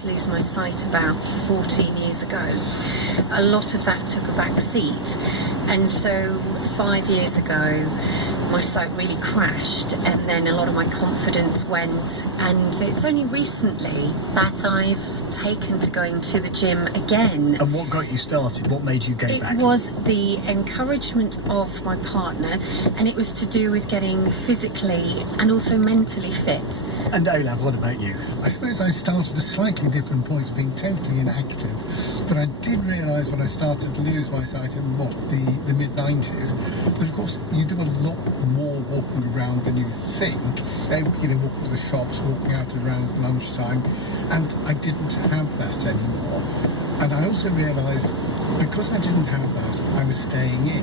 to lose my sight about 14 years ago. A lot of that took a back seat, and so 5 years ago my sight really crashed, and then a lot of my confidence went, and it's only recently that I've taken to going to the gym again. And what got you started? What made you go back? It was the encouragement of my partner, and it was to do with getting physically and also mentally fit. And Olaf, what about you? I suppose I started at a slightly different point of being totally inactive, but I did realise when I started to lose my sight in the mid-90s that of course you do a lot more walking around than you think. You know, walking to the shops, walking out around lunchtime, and I didn't have that anymore. And I also realised because I didn't have that, I was staying in,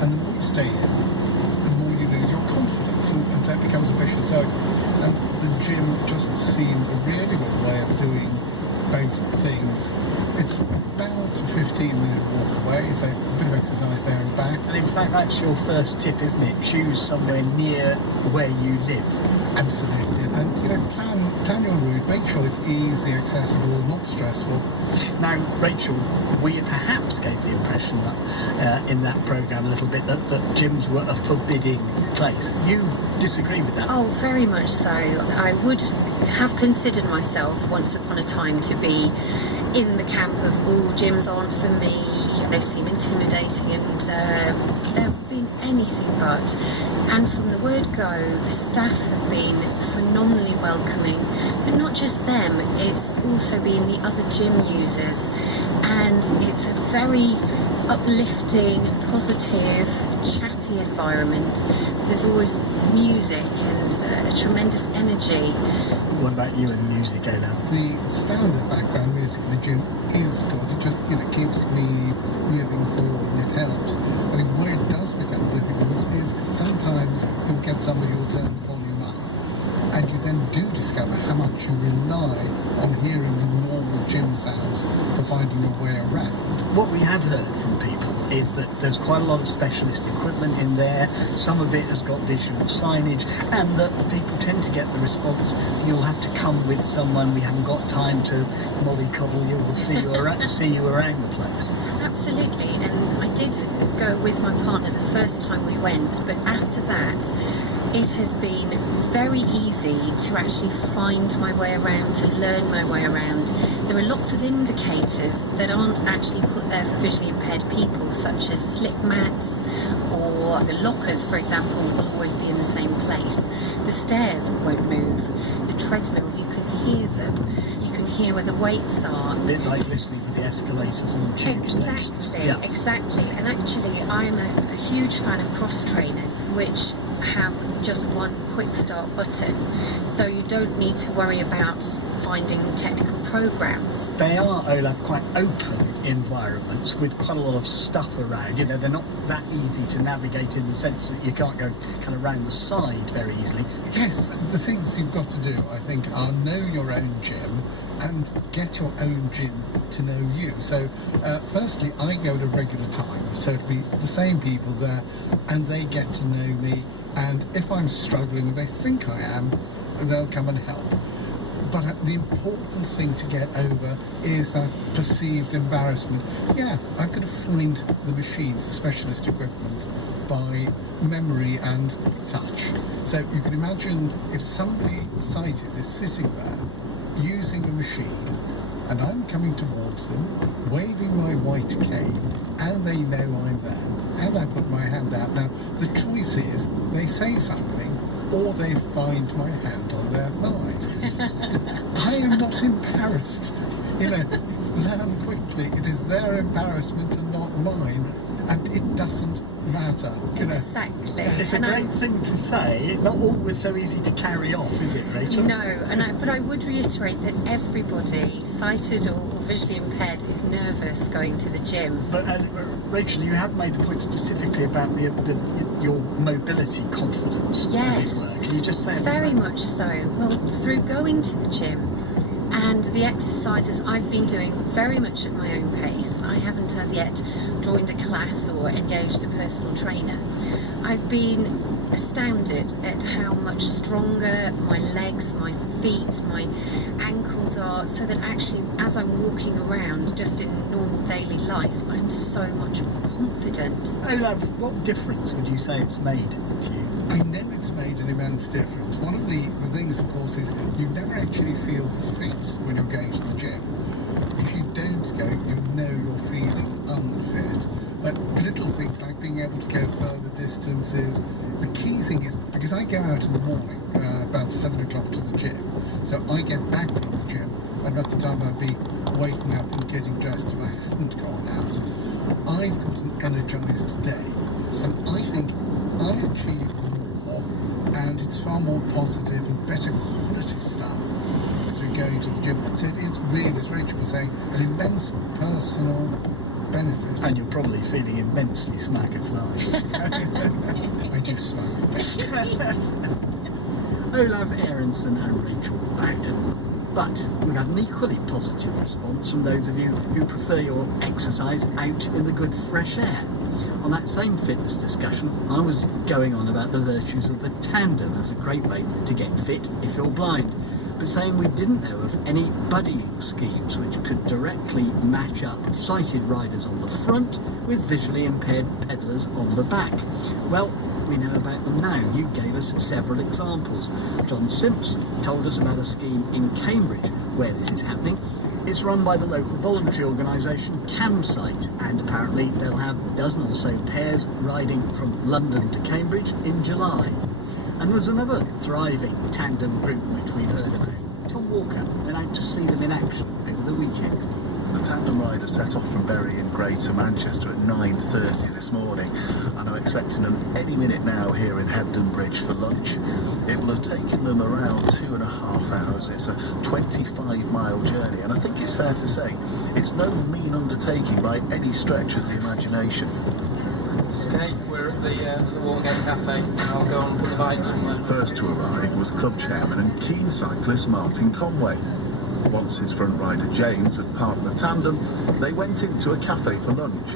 and the more you stay in, the more you lose your confidence, and so it becomes a vicious circle. And the gym just seemed a really good way of doing both things. It's about a 15-minute walk away, so a bit of exercise there and back. And in fact, that's your first tip, isn't it? Choose somewhere near where you live. Absolutely, and you know, plan your route. Make sure it's easy, accessible, not stressful. Now, Rachel, we perhaps gave the impression that in that programme a little bit that gyms were a forbidding place. You disagree with that? Oh, very much so. I would have considered myself once upon a time to be in the camp of all gyms aren't for me. They seem intimidating, and they've been anything but. And from the word go, the staff have been phenomenally welcoming, but not just them, it's also been the other gym users, and it's a very uplifting, positive, chatty environment. There's always music and a tremendous energy. What about you and music, Olaf? The standard background music in the gym is good. It just, you know, keeps me moving forward and it helps. I think where it does become difficult is sometimes you'll get somebody who'll turn the volume up, and you then do discover how much you rely on hearing the normal gym sounds for finding your way around. What we have heard from people is that there's quite a lot of specialist equipment in there. Some of it has got visual signage, and that people tend to get the response, you'll have to come with someone, we haven't got time to mollycoddle you or see you around the place. Absolutely, and I did go with my partner the first time we went, but after that it has been very easy to actually find my way around, to learn my way around. There are lots of indicators that aren't actually put there for visually impaired people, such as slip mats, or the lockers, for example, will always be in the same place. The stairs won't move. The treadmills, you can hear them. You can hear where the weights are. A bit like listening to the escalators and the tube stations. Exactly, Yeah. exactly. And actually, I'm a huge fan of cross trainers, which have just one quick start button, so you don't need to worry about finding technical programs. They are, Olaf, quite open environments with quite a lot of stuff around. You know, they're not that easy to navigate in the sense that you can't go kind of round the side very easily. Yes, the things you've got to do, I think, are know your own gym and get your own gym to know you. So firstly, I go at a regular time, so it'll be the same people there and they get to know me, and if I'm struggling or they think I am, they'll come and help. But the important thing to get over is that perceived embarrassment. Yeah, I've got to find the machines, the specialist equipment, by memory and touch. So you can imagine if somebody sighted is sitting there using a machine, and I'm coming towards them, waving my white cane, and they know I'm there, and I put my hand out. Now, the choice is they say something, or they find my hand on their thigh. I am not embarrassed. You know, learn quickly. It is their embarrassment and not mine, and it doesn't matter. You know. Exactly. It's a great thing to say. Not always so easy to carry off, is it, Rachel? No, but I would reiterate that everybody, sighted or visually impaired, is nervous going to the gym. But Rachel, you have made the point specifically about your mobility confidence, Yes. as it were. Can you just say Very about much so. Well, through going to the gym and the exercises I've been doing very much at my own pace. I haven't as yet joined a class or engaged a personal trainer. I've been astounded at how much stronger my legs, my feet, my ankles are, so that actually as I'm walking around just in normal daily life, I'm so much more confident. Olaf, what difference would you say it's made to you? I know it's made an immense difference. One of the things, of course, is you never actually feel fit when you're going to the gym. If you don't go, you know you're feeling unfit. But little things like being able to go further distances. The key thing is, because I go out in the morning, about 7 o'clock to the gym, so I get back from the gym, and about the time I'd be waking up and getting dressed if I hadn't gone out, I've got an energised day. And I think I achieve more, and it's far more positive and better quality stuff through going to the gym. So it's really, as Rachel was saying, an immense personal benefit. And you're probably feeling immensely smack as well. I do smack. Olaf Aronson and Rachel Bowden. But we've had an equally positive response from those of you who prefer your exercise out in the good fresh air. On that same fitness discussion, I was going on about the virtues of the tandem as a great way to get fit if you're blind, but saying we didn't know of any buddying schemes which could directly match up sighted riders on the front with visually impaired pedallers on the back. Well, we know about them now. You gave us several examples. John Simpson told us about a scheme in Cambridge where this is happening. It's run by the local voluntary organisation Campsite, and apparently they'll have a dozen or so pairs riding from London to Cambridge in July. And there's another thriving tandem group which we've heard about. Tom Walker went out to see them in action over the weekend. The tandem rider set off from Bury in Greater Manchester at 9:30 this morning, and I'm expecting them any minute now here in Hebden Bridge for lunch. It will have taken them around 2.5 hours. It's a 25-mile journey, and I think it's fair to say it's no mean undertaking by any stretch of the imagination. Okay, we're at the Watergate Cafe. I'll go on the bike somewhere. First to arrive was club chairman and keen cyclist Martin Conway. Once his front rider James had parked the tandem, they went into a cafe for lunch.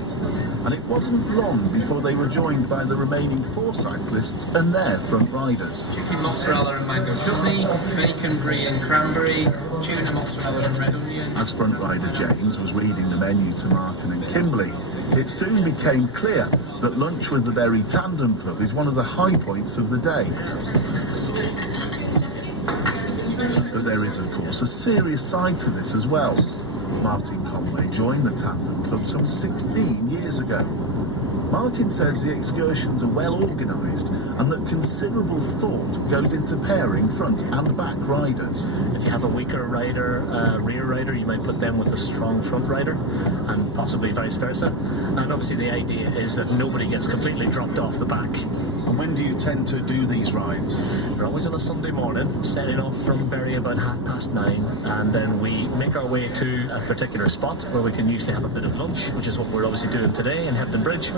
And it wasn't long before they were joined by the remaining 4 cyclists and their front riders. Chicken mozzarella and mango chutney, bacon brie and cranberry, tuna mozzarella and red onion. As front rider James was reading the menu to Martin and Kimberly, it soon became clear that lunch with the Bury Tandem Club is one of the high points of the day. But there is, of course, a serious side to this as well. Martin Conway joined the Tandem Club some 16 years ago. Martin says the excursions are well organised and that considerable thought goes into pairing front and back riders. If you have a weaker rider, rear rider, you might put them with a strong front rider, and possibly vice versa. And obviously the idea is that nobody gets completely dropped off the back. And when do you tend to do these rides? We're always on a Sunday morning, setting off from Bury about 9:30, and then we make our way to a particular spot where we can usually have a bit of lunch, which is what we're obviously doing today in Hebden Bridge,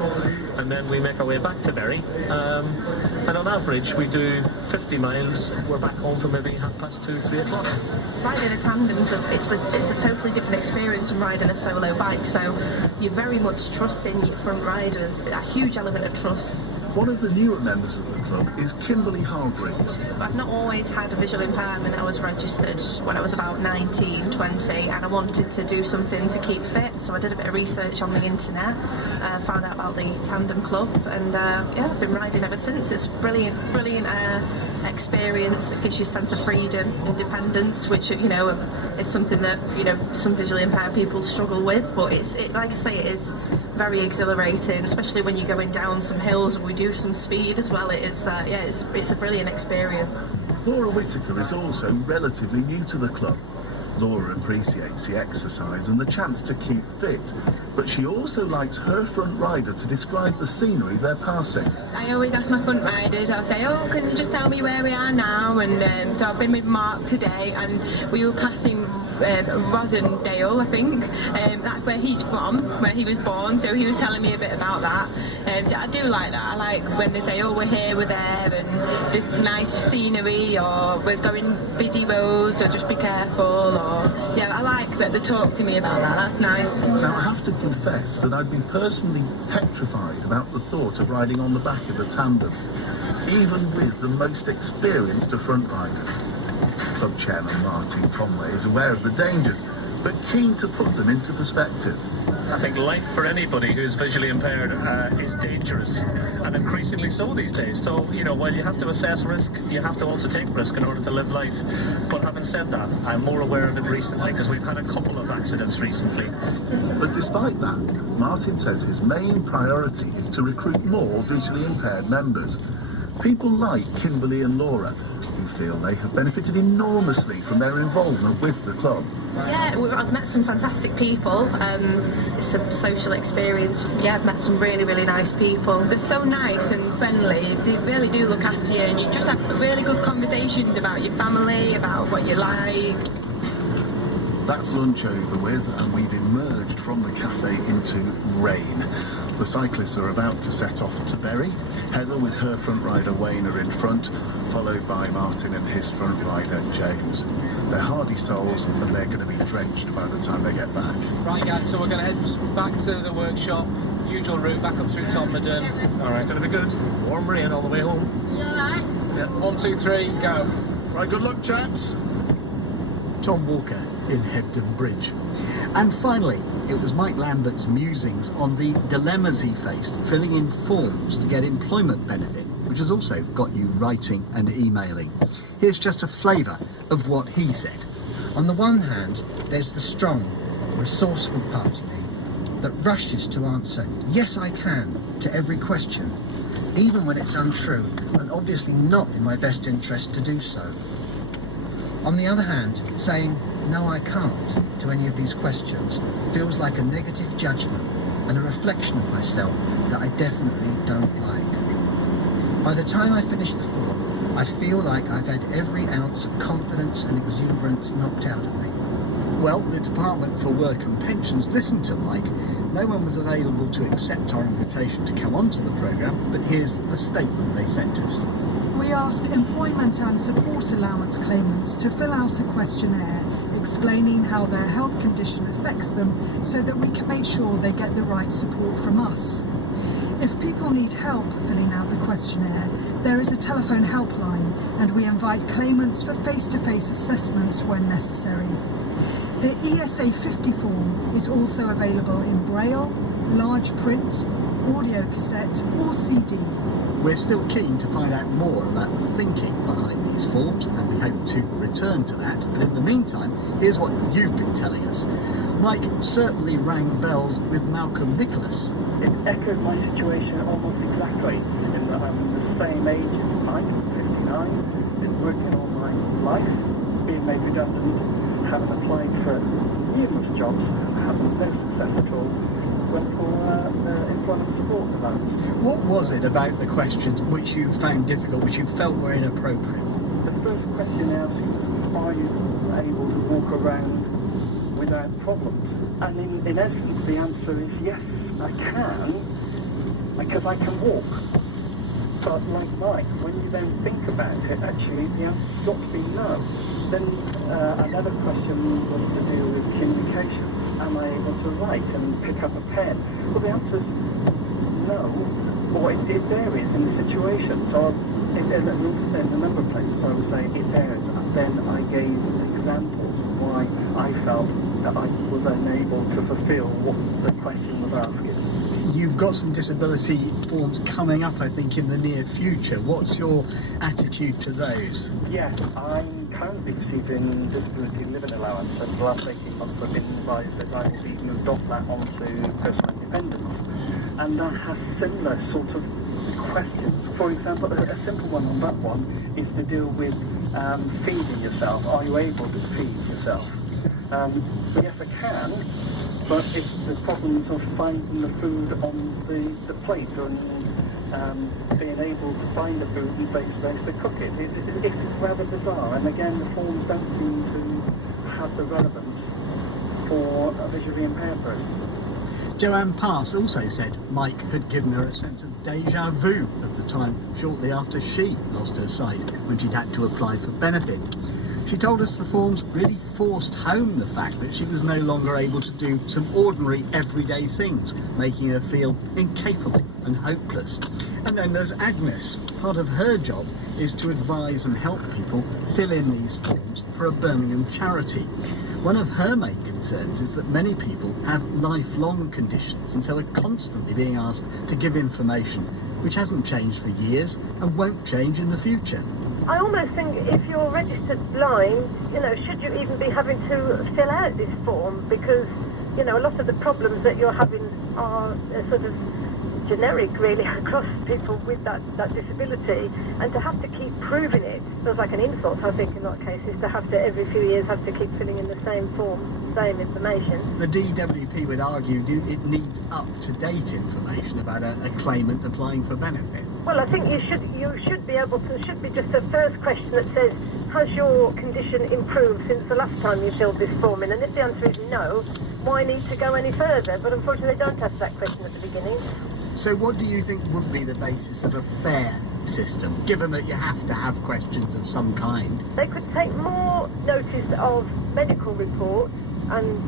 and then we make our way back to Bury, and on average we do 50 miles. We're back home for maybe 2:30, 3 o'clock. Riding a tandem's it's a totally different experience from riding a solo bike, so you're very much trusting your front riders, a huge element of trust. One of the newer members of the club is Kimberly Hargreaves. I've not always had a visual impairment. I was registered when I was about 19, 20, and I wanted to do something to keep fit, so I did a bit of research on the internet, found out about the Tandem Club, and yeah, I've been riding ever since. It's brilliant experience. It gives you a sense of freedom, independence, which, you know, is something that, you know, some visually impaired people struggle with, but like I say, it is very exhilarating, especially when you're going down some hills, and we do some speed as well. It is yeah, it's a brilliant experience. Laura Whittaker is also relatively new to the club. Laura appreciates the exercise and the chance to keep fit, but she also likes her front rider to describe the scenery they're passing. I always ask my front riders, I'll say, oh, can you just tell me where we are now? And so I've been with Mark today, and we were passing Rosendale, I think. That's where he's from, where he was born, so he was telling me a bit about that. I do like that. I like when they say, oh, we're here, we're there, and this nice scenery, or we're going busy roads, or just be careful, or yeah, I like that they talk to me about that. That's nice. Now, I have to confess that I've been personally petrified about the thought of riding on the back of a tandem, even with the most experienced of front riders. Club chairman Martin Conway is aware of the dangers, but keen to put them into perspective. I think life for anybody who's visually impaired is dangerous, and increasingly so these days. So, you know, while you have to assess risk, you have to also take risk in order to live life. But having said that, I'm more aware of it recently because we've had a couple of accidents recently. But despite that, Martin says his main priority is to recruit more visually impaired members. People like Kimberly and Laura, who feel they have benefited enormously from their involvement with the club. Yeah, I've met some fantastic people. It's a social experience. Yeah, I've met some really, really nice people. They're so nice and friendly. They really do look after you, and you just have really good conversations about your family, about what you like. That's lunch over with, and we've emerged from the cafe into rain. The cyclists are about to set off to Bury. Heather with her front rider Wayne are in front, followed by Martin and his front rider James. They're hardy souls, and they're going to be drenched by the time they get back. Right guys, so we're going to head back to the workshop, usual route back up through Todmorden. Alright, it's going to be good. Warm rain all the way home. You alright? Yeah. 1, 2, 3, go. Right, good luck, chaps. Tom Walker in Hebden Bridge. And finally, it was Mike Lambert's musings on the dilemmas he faced filling in forms to get employment benefit, which has also got you writing and emailing. Here's just a flavour of what he said. On the one hand, there's the strong, resourceful part of me that rushes to answer, yes I can, to every question, even when it's untrue and obviously not in my best interest to do so. On the other hand, saying, no I can't, to any of these questions feels like a negative judgment and a reflection of myself that I definitely don't like. By the time I finish the form, I feel like I've had every ounce of confidence and exuberance knocked out of me. Well, the Department for Work and Pensions listened to Mike. No one was available to accept our invitation to come onto the programme, but here's the statement they sent us. We ask employment and support allowance claimants to fill out a questionnaire explaining how their health condition affects them so that we can make sure they get the right support from us. If people need help filling out the questionnaire, there is a telephone helpline, and we invite claimants for face-to-face assessments when necessary. The ESA 50 form is also available in Braille, large print, audio cassette or CD. We're still keen to find out more about the thinking behind these forms, and we hope to return to that. But in the meantime, here's what you've been telling us. Mike certainly rang bells with Malcolm Nicholas. It echoed my situation almost exactly, in that I'm the same age as Mike, 59, been working all my life, being made redundant, having applied for numerous jobs, having no success at all. Went for employment support allowance. What was it about the questions which you found difficult, which you felt were inappropriate? The first question asks, are you able to walk around without problems? And in essence the answer is yes, I can, because I can walk. But like Mike, when you then think about it, actually the answer's got to be no. Then another question was to do with communication. Am I able to write and pick up a pen? Well, the answer is no, or it varies in the situation. So there's a number of places where I would say it varies. Then I gave examples of why I felt that I was unable to fulfil what the question was asking. You've got some disability forms coming up, I think, in the near future. What's your attitude to those? Yes, I'm currently receiving disability living allowance, and the last 18 months I've been advised that I will be moved off that onto personal independence. And that has similar sort of questions. For example, a simple one on that one is to deal with feeding yourself. Are you able to feed yourself? Yes, I can. But it's the problems of finding the food on the plate and being able to find the food and face to cook it. It's rather bizarre, and again the forms don't seem to have the relevance for a visually impaired person. Joanne Pass also said Mike had given her a sense of deja vu of the time shortly after she lost her sight when she'd had to apply for benefit. She told us the forms really forced home the fact that she was no longer able to do some ordinary everyday things, making her feel incapable and hopeless. And then there's Agnes. Part of her job is to advise and help people fill in these forms for a Birmingham charity. One of her main concerns is that many people have lifelong conditions and so are constantly being asked to give information which hasn't changed for years and won't change in the future. I almost think if you're registered blind, you know, should you even be having to fill out this form? Because, you know, a lot of the problems that you're having are sort of generic really across people with that disability, and to have to keep proving it feels like an insult, I think, in that case, is to have to every few years have to keep filling in the same form, same information. The DWP would argue it needs up-to-date information about a claimant applying for benefit. Well, I think you should be able to, should be just a first question that says, has your condition improved since the last time you filled this form in? And if the answer is no, why need to go any further? But unfortunately they don't ask that question at the beginning. So what do you think would be the basis of a fair system, given that you have to have questions of some kind? They could take more notice of medical reports, and,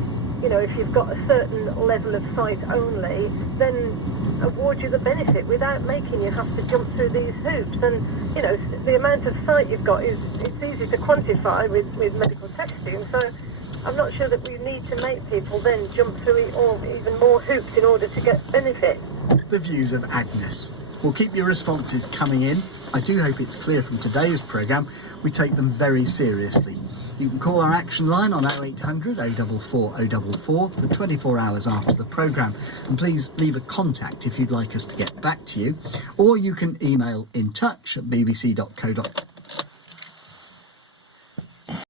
you know, if you've got a certain level of sight only, then award you the benefit without making you have to jump through these hoops. And, you know, the amount of sight you've got it's easy to quantify with medical texting, so I'm not sure that we need to make people then jump through it or even more hoops in order to get benefit. The views of Agnes. We'll keep your responses coming in. I do hope it's clear from today's programme we take them very seriously. You can call our action line on 0800 044 044 for 24 hours after the programme, and please leave a contact if you'd like us to get back to you, or you can email intouch@bbc.co.uk